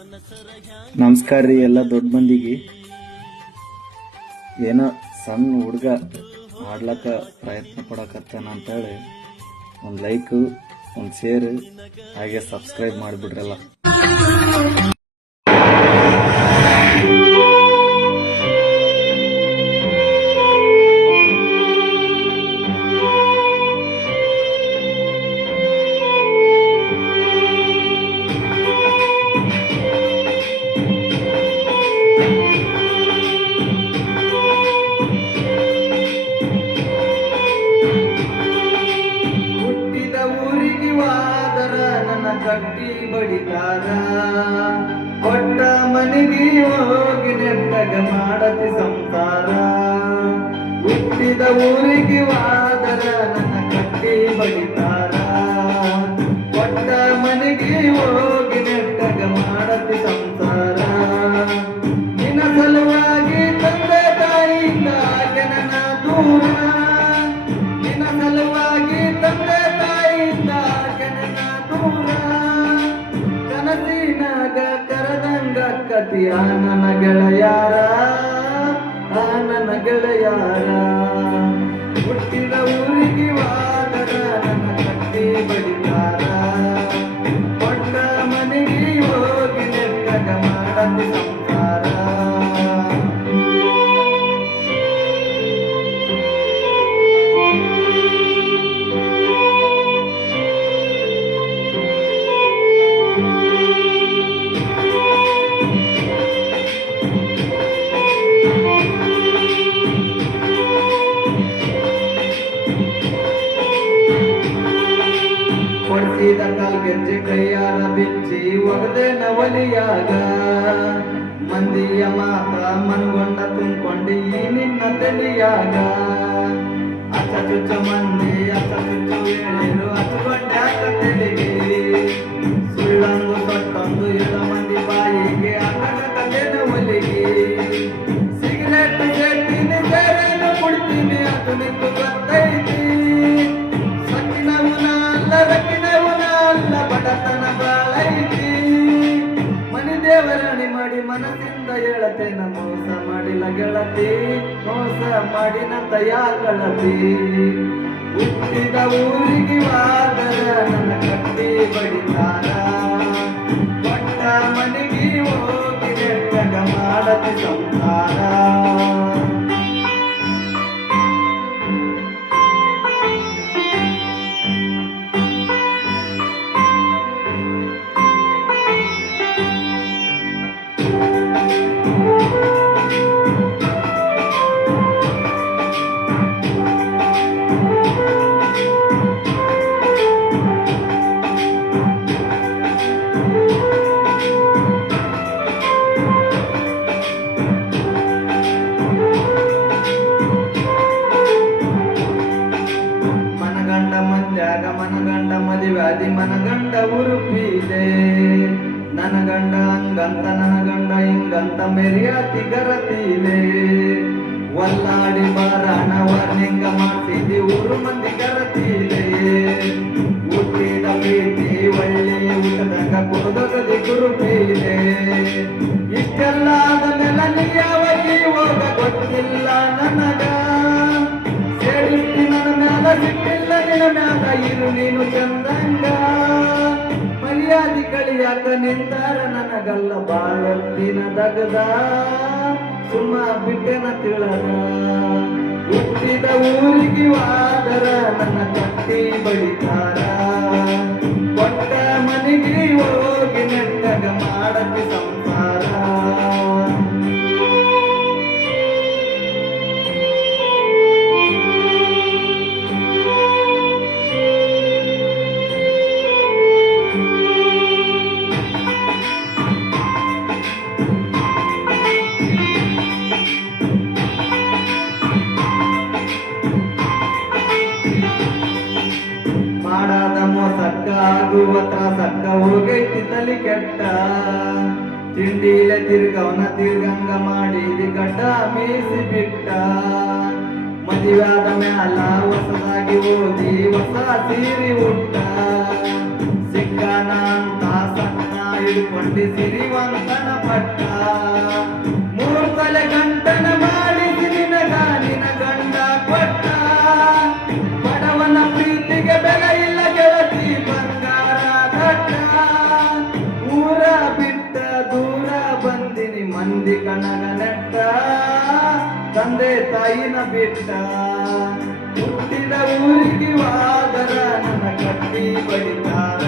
ನಮಸ್ಕಾರ ರೀ ಎಲ್ಲ ದೊಡ್ಡ ಮಂದಿಗೆ. ಏನೋ ಸಣ್ಣ ಹುಡುಗ ಮಾಡ್ಲಕ್ಕ ಪ್ರಯತ್ನ ಪಡಕತ್ತಾನ ಅಂತೇಳಿ ಒಂದು ಲೈಕ್, ಒಂದು ಶೇರ್, ಹಾಗೆ ಸಬ್ಸ್ಕ್ರೈಬ್ ಮಾಡಿಬಿಡ್ರಲ್ಲ. ಕಟ್ಟಿ ಬಡಿತಾರ, ಕೊಟ್ಟ ಮನೆಗೆ ಹೋಗಿ ನೆಟ್ಟಗ ಮಾಡತಿ ಸಂಸಾರ. ಹುಟ್ಟಿದ ಊರಿಗೆ ವಾದರ ನನ್ನ ಕಟ್ಟಿ ಬಡಿತಾರ, ಕೊಟ್ಟ ಮನೆಗೆ ಹೋಗಿ ನೆಟ್ಟಗ ಮಾಡತಿ ಸಂಸಾರ. ನಿನ್ನ ಸಲುವಾಗಿ ತಂದೆ ತಾಯಿಯಿಂದ ಜನನ ದೂರ, ನಿನ್ನ ಸಲುವಾಗಿ ತಂದೆ ತಾಯಿಯಿಂದ ಜನನ ದೂರ. ಕನಸಿನಾಗ ಕರದಂಗ ಕತಿಯ ನನ್ನ ಗೆಳೆಯಾರ, ನನ್ನ ಗೆಳೆಯಾರ. ಹುಟ್ಟಿದ ಊರಿಗೆ ವಾದರ ನನ್ನ ಕಟ್ಟಿ ಬಡಿತಾರ, ಕೊಟ್ಟ ಮನೆಗೆ ಹೋಗಿ ನೆಟ್ಟಗ ಮಾಡತಿ ಸಂಸಾರ. ಕೊಡಿಸಿದ ಕಾಲ್ಗೆಜ್ಜೆ ಕೈಯಾರ ಬಿಚ್ಚಿ ಒಗದೆ ನವಲಿಯಾಗ, ಮಂದಿಯ ಮಾತ ಮನ್ಗೊಂಡ ತುಂಬಿಕೊಂಡಿ ನಿನ್ನ ತಲಿಯಾಗ. ಅಚ್ಚ ಚುಚ್ಚ ಮಂದಿ ಅಚ್ಚ ಚುಚ್ಚು ಹೇಳಿರು ಹಚ್ಕೊಂಡ್ಯಾಕ ತೆಲಿಗೆ, ಸುಳ್ಳೊಂದು ಸೊಟ್ಟೊಂದು ಇಳ ಮಂದಿ ಬಾಯಿಗೆ ಅಕ್ಕನ ಕತೆ ನವಲಿಗೆ. ಸಿಗರೇಟ್ ಸೇರ್ತೀನಿ ಸೇರೇನು ಕುಡ್ತೀನಿ ಅದು ನಿಂತು ಗೊತ್ತೈತಿ, ರಕ್ಕಿನವುನ ಅಲ್ಲ ಬಡತನ ಬಾಳೈತಿ. ಮನಿ ದೇವರಾಣಿ ಮಾಡಿ ಮನಸ್ಸಿಂದ ಹೇಳತೇನ, ಮೋಸ ಮಾಡಿಲ್ಲ ಗೆಳತಿ, ಮೋಸ ಮಾಡಿನಂತ ಯಾಗಳತಿ. ಹುಟ್ಟಿದ ಊರಿಗೆ ವಾದರ ನನ್ನ ಕಟ್ಟಿ ಬಡಿತಾರ, ಕೊಟ್ಟ ಮನೆಗೆ ಹೋಗಿ ನೆಟ್ಟಗ ಮಾಡತಿ ಸಂಸಾರ. ಮನಗಂಡ ಮದುವ್ಯಾದಿ ಮನಗಂಡ ಉರುಪಿದೆ, ನನ್ನ ಗಂಡ ಹಂಗಂತ ನನ್ನ ಗಂಡ ಹಿಂಗಂತ ಮೆರಿಯಾತಿ ಗರತೀಲೆ. ಒಲ್ಲಾಡಿ ಬಾರಣ ವಾರ್ನಿಂಗ ಮಾಡ್ತಿದ್ದಿ ಊರು ಮಂದಿ ಗರತೀಲೆ. ಹುಟ್ಟಿದ ಪ್ರೀತಿ ಒಳ್ಳೆ ಊಟದಾಗ ಕೊಡೋಗದಿ ಗುರುಪೀಲೆ. ಇಷ್ಟೆಲ್ಲ ಆದ ಮೇಲೆ ನೀ ಯಾವಾಗ ಹೋಗ ಗೊತ್ತಿಲ್ಲ ನನಗ, ಸೇರಿಟ್ಟಿ ನನ್ನ ಮ್ಯಾಲ ಸಿಟ್ಟಿಲ್ಲ ನಿನ್ನ ಮ್ಯಾಲ ಇರು ನೀನು ಚಂದಂಗ. ಮರ್ಯಾದಿ ಕಳಿಯಾಕ ನಿಂತಾರ ನನಗಲ್ಲ ಬಾಳೊತ್ತಿನ ದಗದ, ಸುಮ್ಮ ಬಿಟ್ಟೆನ ತಿಳದ. ಹುಟ್ಟಿದ ಊರಿಗೆ ವಾದರ ನನ್ನ ಕಟ್ಟಿ ಬಡಿತಾರ, ಕೊಟ್ಟ ಮನೆಗೆ ಹೋಗಿ ನೆಟ್ಟಗ ಮಾಡತಿ ಸಂಸಾರ. ಮಾಡಾದ ಮೋಸಕ್ಕ ಆಗುವ ತ್ರಾಸಕ್ಕ ಹೋಗೈತಿ ತಲಿ ಕೆಟ್ಟ. ತಿಂಡಿಲೆ ತಿರ್ಗವನ ತಿರ್ಗಂಗ ಮಾಡಿದಿ ಗಡ್ಡ ಮೀಸಿ ಬಿಟ್ಟ. ಮದುವಾದ ಮ್ಯಾಲ ಹೊಸದಾಗಿ ಓದಿ ಹೊಸ ಸೀರಿ ಉಟ್ಟ. ಸಿಕ್ಕನ ಅಂತ ಸಣ್ಣ ಹಿಡ್ಕೊಂಡಿ ಸಿರಿವಂತನ ಪಟ್ಟ. 3 ತಲೆ ಗಂಟನ ಮಾಡಿಸಿ ನಿನಗ ನಿನ ಗಂಡ ಕೊಟ್ಟ. ಬಡವನ ಪ್ರೀತಿಗೆ ಬೆಲೆ ಇಲ್ಲ ಗೆಳತಿ ಬಂಗಾರ ದಟ್ಟ. ಊರ ಬಿಟ್ಟ ದೂರ ಬಂದಿನಿ ಮಂದಿ ಕಣಗ ನೆಟ್ಟ. ತಂದೆ ತಾಯಿನ ಬಿಟ್ಟ ಹುಟ್ಟಿದ ಊರಿಗೆ ವಾದರ ನನ್ನ ಕಟ್ಟಿ ಬಡಿತಾರ.